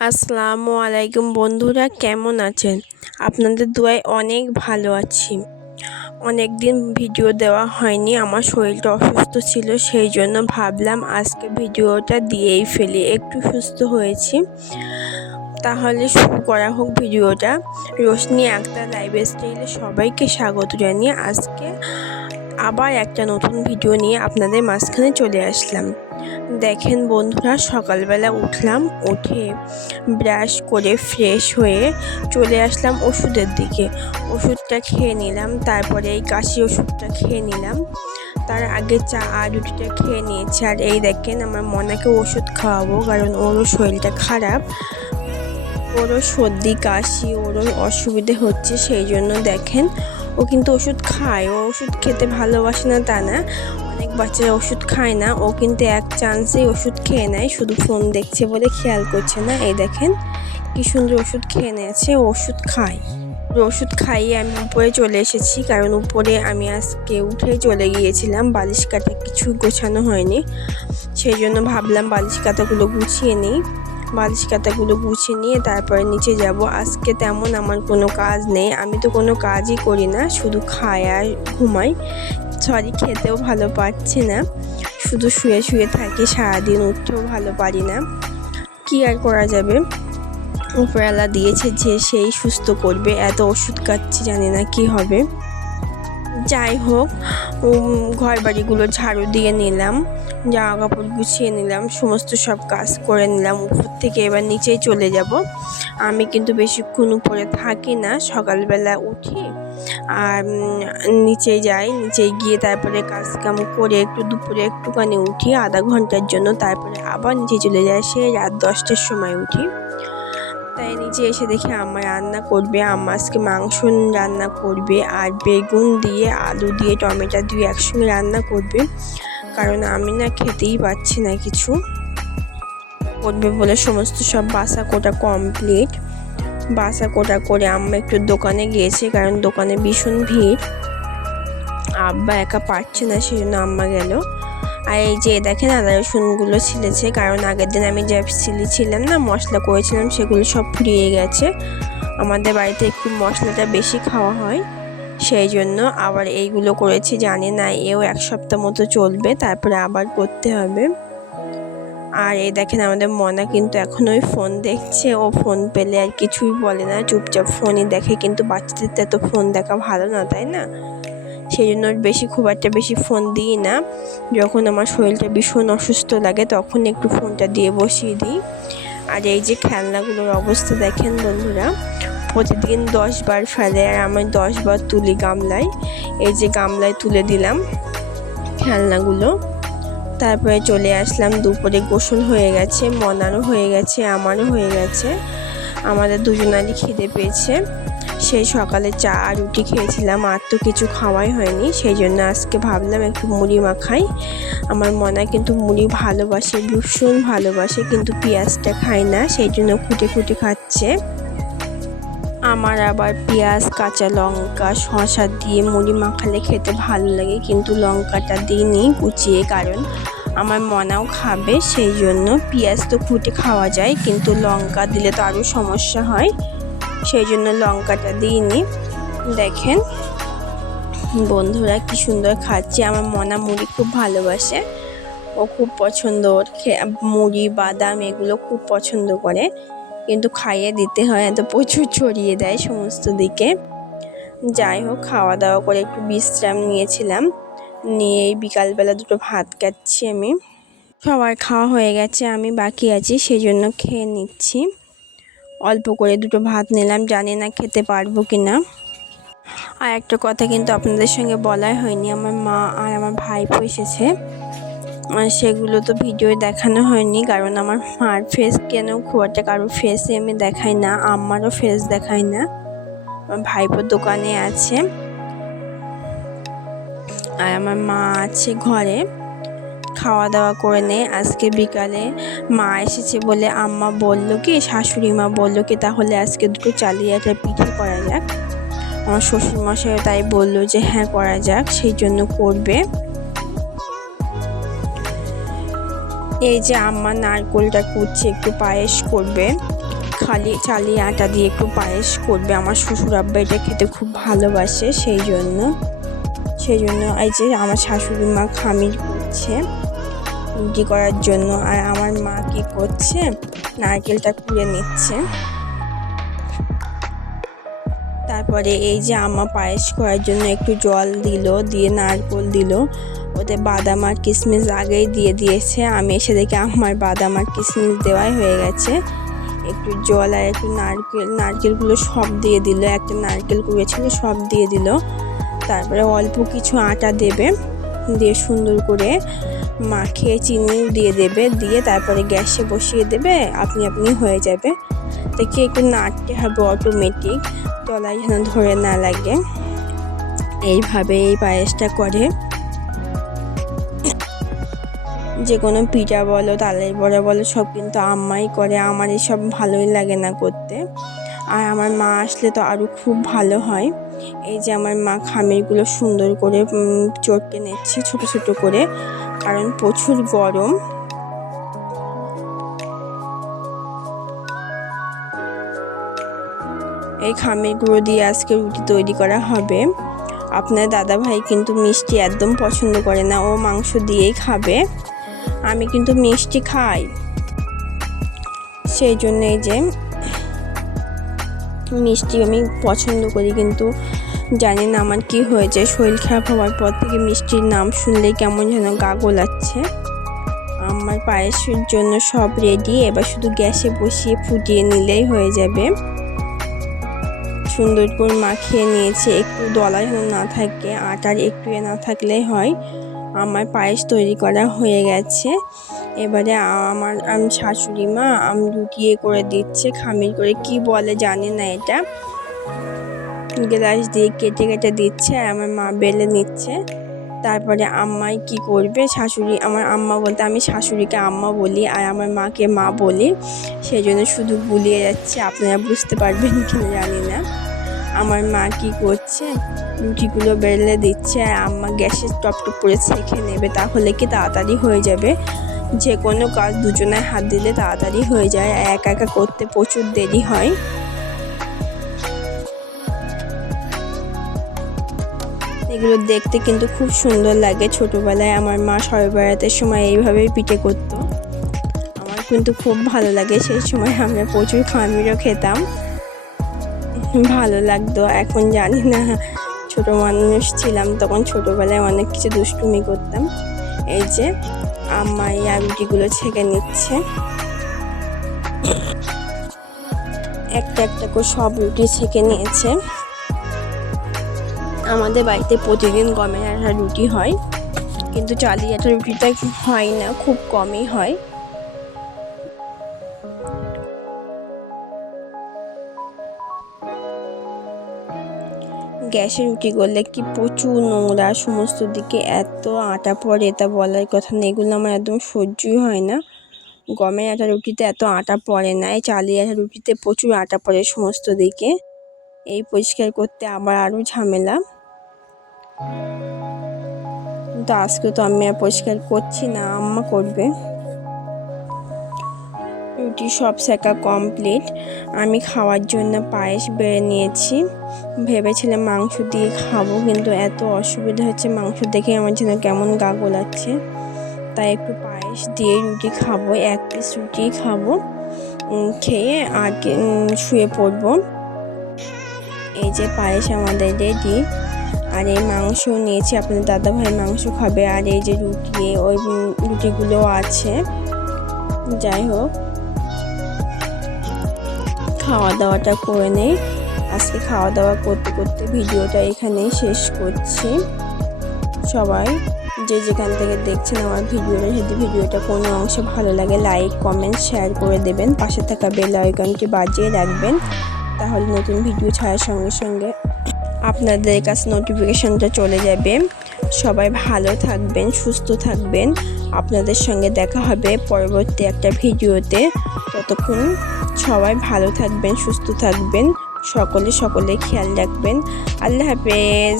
আসসালামু আলাইকুম বন্ধুরা, কেমন আছেন? আপনাদের দোয়ায় অনেক ভালো আছি। অনেক দিন ভিডিও দেওয়া হয়নি, আমার শরীরটা অসুস্থ ছিল, সেই জন্য ভাবলাম আজকে ভিডিওটা দিয়েই ফেলি। একটু সুস্থ হয়েছি। তাহলে শুরু করা হোক ভিডিওটা। রোশনি লাইভ স্টাইলে সবাইকে স্বাগত জানিয়ে আজকে আবার একটা নতুন ভিডিও নিয়ে আপনাদের মাঝখানে চলে আসলাম। দেখেন বন্ধুরা, সকালবেলা উঠলাম, উঠে ব্রাশ করে ফ্রেশ হয়ে চলে আসলাম ওষুধের দিকে। ওষুধটা খেয়ে নিলাম, তারপরে এই কাশি ওষুধটা খেয়ে নিলাম। তার আগে চা আর রুটিটা খেয়ে নিয়েছি। আর এই দেখেন, আমার মনাকে ওষুধ খাওয়াবো, কারণ ওরও শরীরটা খারাপ। ওরও সর্দি, কাশি, ওরও অসুবিধে হচ্ছে, সেই জন্য দেখেন ও কিন্তু ওষুধ খায়। ও ওষুধ খেতে ভালোবাসে না তা না বাচ্চারা ওষুধ খায় না, ও কিন্তু এক চান্সেই ওষুধ খেয়ে নেয়, শুধু ফোন দেখছে বলে খেয়াল করছে না। এই দেখেন, কি সুন্দর ওষুধ খেয়ে নিয়েছে ওষুধ খায়। ওষুধ খাইয়ে আমি উপরে চলে এসেছি, কারণ উপরে আমি আজকে উঠে চলে গিয়েছিলাম, বালিশ কাটা কিছু গোছানো হয়নি। সেই জন্য ভাবলাম বালিশ কাটাগুলো গুছিয়ে নিই। বালিশ কাতাগুলো গুছিয়ে নিয়ে তারপরে নিচে যাব। আজকে তেমন আমার কোনো কাজ নেই, আমি তো কোনো কাজই করি না, শুধু খাই আর ঘুমাই। সরি, খেতেও ভালো পারছি না। শুধু শুয়ে শুয়ে থাকি, সারাদিন উঠতেও ভালো পারি না। কি আর করা যাবে? উপরওয়ালা দিয়েছে যে সেই সুস্থ করবে, এত ওষুধ খাচ্ছি, জানি না কি হবে। যাই হোক ঘর বাড়িগুলো ঝাড়ু দিয়ে নিলাম জামা কাপড় গুছিয়ে নিলাম, সমস্ত সব কাজ করে নিলাম, উপর থেকে এবার নিচেই চলে যাব। আমি কিন্তু বেশিক্ষণ উপরে থাকি না, সকালবেলা উঠি। আর নিচে যাই নিচে গিয়ে তারপরে কাজ কাম করে একটু দুপুরে একটুখানি উঠি, আধা ঘণ্টার জন্য তারপরে আবার নিচে চলে যায় সে রাত দশটার সময় উঠি। তাই নিচে এসে দেখি আম্মা রান্না করবে, আম্মা আজকে মাংস রান্না করবে আর বেগুন দিয়ে, আলু দিয়ে, টমেটো দিয়ে একসঙ্গে রান্না করবে। কারণ আমি না খেতেই পাচ্ছি না কিছু। করবে বলে সমস্ত সব বাসা কোটা কমপ্লিট বাসা কোটা করে আম্মা একটু দোকানে গিয়েছে, কারণ দোকানে ভীষণ ভিড়। আব্বা একা পারছে না সেই জন্য আম্মা গেল। আর এই যে, দেখেন আদা রসুনগুলো ছিলেছে কারণ আগের দিন আমি যে ছিলাম না, মশলা করেছিলাম, সেগুলো সব ফুরিয়ে গেছে। আমাদের বাড়িতে একটু মশলাটা বেশি খাওয়া হয়, সেই জন্য আবার এইগুলো করেছি, জানি না, এও এক সপ্তাহ মতো চলবে, তারপরে আবার করতে হবে। আর এই দেখেন আমাদের মনা কিন্তু এখন ওই ফোন দেখছে, ও ফোন পেলে আর কিছুই বলে না। চুপচাপ ফোনই দেখে কিন্তু বাচ্চাদের তো ফোন দেখা ভালো না, তাই না? সেই জন্য বেশি খুব একটা বেশি ফোন দিই না। যখন আমার শরীরটা ভীষণ অসুস্থ লাগে, তখন একটু ফোনটা দিয়ে বসিয়ে দিই। আর এই যে খেলনাগুলোর অবস্থা দেখেন বন্ধুরা, প্রতিদিন দশ বার ফেলে আর আমি দশ বার তুলি গামলায়। এই যে গামলায় তুলে দিলাম খেলনাগুলো। তারপরে চলে আসলাম, দুপুরে গোসল হয়ে গেছে, মনারও হয়ে গেছে, আমারও হয়ে গেছে। আমাদের দুজনারই খিদে পেয়েছে। সেই সকালে চা আর রুটি খেয়েছিলাম, আর তো কিছু খাওয়াই হয়নি, সেই জন্য আজকে ভাবলাম একটু মুড়ি মাখাই। আমার মনা কিন্তু মুড়ি ভালোবাসে ভীষণ ভালোবাসে, কিন্তু পেঁয়াজটা খায় না, সেই জন্য খুঁটে খুঁটে খাচ্ছে। আমার আবার পেঁয়াজ, কাঁচা লঙ্কা, শসা দিয়ে মুড়ি মাখালে খেতে ভালো লাগে, কিন্তু লঙ্কাটা দিইনি, কুচিয়ে, কারণ আমার মনাও খাবে সেই জন্য পেঁয়াজ তো খুঁটে খাওয়া যায়, কিন্তু লঙ্কা দিলে তো আরও সমস্যা হয়। সেই জন্য লঙ্কাটা দিইনি দেখেন, বন্ধুরা কি সুন্দর খাচ্ছে। আমার মনা মুড়ি খুব ভালোবাসে। ও খুব পছন্দ, ওর মুড়ি, বাদাম এগুলো খুব পছন্দ করে। কিন্তু খাইয়ে দিতে হয়, এত প্রচুর ছড়িয়ে দেয় সমস্ত দিকে। যাই হোক, খাওয়া দাওয়া করে একটু বিশ্রাম নিয়েছিলাম। নিয়ে বিকালবেলা দুটো ভাত খাচ্ছি আমি। সবার খাওয়া হয়ে গেছে, আমি বাকি আছি সেই জন্য খেয়ে নিচ্ছি। অল্প করে দুটো ভাত নিলাম, জানি না খেতে পারব কি না আর একটা কথা কিন্তু আপনাদের সঙ্গে বলাই হয়নি, আমার মা আর আমার ভাইপো এসেছে। সেগুলো তো ভিডিও দেখানো হয়নি, কারণ আমার মার ফেস কেন খুব একটা কারোর ফেসে আমি দেখাই না, আমারও ফেস দেখাই না। আমার ভাইপোর দোকানে আছে। আর আমার মা আছে ঘরে। খাওয়া দাওয়া করে নে। আজকে বিকালে মা এসেছে বলে আম্মা বলল কি, শাশুড়ি মা বলল কি, তাহলে আজকে দুটো চালিয়ে একটা পিঠে করা যাক। আমার শ্বশুরমশাইও তাই বলল যে হ্যাঁ করা যাক, সেই জন্য করবে। এই যে আম্মা নারকোলটা কুচ্ছে একটু পায়েস করবে। খালি চালিয়ে আটা দিয়ে একটু পায়েস করবে। আমার শ্বশুর আব্বা এটা খেতে খুব ভালোবাসে, সেই জন্য। সেই জন্য এই যে আমার শাশুড়ি মা খামির করছে রুটি করার জন্য। আর আমার মা কি করছে? নারকেলটা কুড়ে নিচ্ছে। তারপরে এই যে আমা পায়েস করার জন্য একটু জল দিল, দিয়ে নারকোল দিল। ওতে বাদাম আর কিশমিশ আগেই দিয়ে দিয়েছে। আমি এসে দেখে আমার বাদাম আর কিশমিশ দেওয়াই হয়ে গেছে। একটু জল আর একটু নারকেল, নারকেলগুলো সব দিয়ে দিল। একটা নারকেল কুড়েছিল সব দিয়ে দিল। তারপরে অল্প কিছু আটা দেবে, দিয়ে সুন্দর করে মাখিয়ে চিনি দিয়ে দেবে, দিয়ে তারপরে গ্যাসে বসিয়ে দেবে, আপনি আপনি হয়ে যাবে। দেখি একটু নাড়তে হবে অটোমেটিক তলায় যেন ধরে না লাগে। এইভাবে এই পায়েসটা করে। যে কোনো পিঠা বলো, তালের বড়া বলো, সব কিন্তু আম্মাই করে আমার এসব ভালোই লাগে না করতে। আর আমার মা আসলে তো আরও খুব ভালো হয়। এই যে আমার মা খামিরগুলো সুন্দর করে চটকে নিচ্ছে, ছোট ছোট করে, কারণ প্রচুর গরম। এই খামির গুঁড়ো দিয়ে আজকে রুটি তৈরি করা হবে। আপনার দাদা ভাই কিন্তু মিষ্টি একদম পছন্দ করে না, ও মাংস দিয়েই খাবে। আমি কিন্তু মিষ্টি খাই। সেই জন্য এই যে মিষ্টি আমি পছন্দ করি, কিন্তু জানি না আমার কি হয়েছে শরীর খারাপ হওয়ার পর থেকে মিষ্টির নাম শুনলেই কেমন যেন গা গোলাচ্ছে। আমার পায়েসের জন্য সব রেডি এবার শুধু গ্যাসে বসিয়ে ফুটিয়ে নিলেই হয়ে যাবে। সুন্দর করে মাখিয়ে নিয়েছে, একটু দলা যেন না থাকে, আটার একটু না থাকলেই হয়। আমার পায়েস তৈরি করা হয়ে গেছে। এবারে আমার, আমি শাশুড়ি মা, আমি লুটিয়ে করে দিচ্ছে, খামির করে, কি বলে জানি না এটা। গ্লাস দিয়ে কেটে কেটে দিচ্ছে, আর আমার মা বেলে নিচ্ছে। তারপরে আম্মাই কি করবে? শাশুড়ি, আমার আম্মা বলতে আমি শাশুড়িকে আম্মা বলি, আর আমার মাকে মা বলি। সেই জন্য শুধু গুলিয়ে যাচ্ছে, আপনারা বুঝতে পারবেন কিনা জানি না। আমার মা কি করছে? রুটিগুলো বেলে দিচ্ছে, আর আম্মা গ্যাসের টপ টপ করে শেখে নেবে, তাহলে কি তাড়াতাড়ি হয়ে যাবে? যে কোনো কাজ দুজনে হাত দিলে তাড়াতাড়ি হয়ে যায়, একা একা করতে প্রচুর দেরি হয়। এগুলো দেখতে কিন্তু খুব সুন্দর লাগে। ছোটোবেলায় আমার মা সবাই সময় এইভাবেই পিঠে করতো। আমার কিন্তু খুব ভালো লাগে, সেই সময় আমরা প্রচুর খামিরও খেতাম। ভালো লাগতো, এখন জানি না। ছোট মানুষ ছিলাম, তখন ছোটোবেলায় অনেক কিছু দুষ্টুমি করতাম। এই যে আম্মা এই ছেঁকে নিচ্ছে। একটা একটা করে সব রুটি ছেঁকে নিয়েছে। আমাদের বাড়িতে প্রতিদিন গমের আটা রুটি হয়। কিন্তু চালি আটা রুটিটা হয় না, খুব কমই হয়। গ্যাসে রুটি করলে কি প্রচুর নোংরা, সমস্ত দিকে এত আটা পড়ে, তা বলার কথা নেই। এগুলো আমার একদম সহ্যই হয় না। গমের আটা রুটিতে এত আটা পড়ে না, এই চালের আটা রুটিতে প্রচুর আটা পড়ে সমস্ত দিকে। এই পরিষ্কার করতে আবার আরও ঝামেলা। কিন্তু আজকে তো আমি আর পরিষ্কার করছি না, আম্মা করবে। রুটি সব শেখা কমপ্লিট আমি খাওয়ার জন্য পায়েস বেড়ে নিয়েছি। ভেবেছিলাম মাংস দিয়ে খাব, কিন্তু এত অসুবিধা হচ্ছে মাংস দেখে আমার যেন কেমন গা গোলাচ্ছে। তাই একটু পায়েস দিয়ে রুটি খাব, এক পিস রুটি খাব। খেয়ে আগে শুয়ে পড়ব। এই যে পায়েস আমাদের রেডি আর এই মাংস নিয়েছি, আপনার দাদা ভাই মাংস খাবে। আর এই যে রুটি, ওই রুটিগুলো আছে। যাই হোক। খাওয়া দাওয়াটা করে নেই। আজকে খাওয়া দাওয়া করতে করতে ভিডিওটা এখানেই শেষ করছি। সবাই যে যেখান থেকে দেখছেন আমার ভিডিওটা, যদি ভিডিওটা কোনো অংশে ভালো লাগে লাইক কমেন্ট শেয়ার করে দেবেন। পাশে থাকা বেল আইকনটি বাজিয়ে রাখবেন। তাহলে নতুন ভিডিও ছাড়ার সঙ্গে সঙ্গে আপনাদের কাছে নোটিফিকেশনটা চলে যাবে। সবাই ভালো থাকবেন, সুস্থ থাকবেন। আপনাদের সঙ্গে দেখা হবে পরবর্তী একটা ভিডিওতে। ততক্ষণ সবাই ভালো থাকবেন সুস্থ থাকবেন সকলে সকলে খেয়াল রাখবেন। আল্লাহ হাফেজ।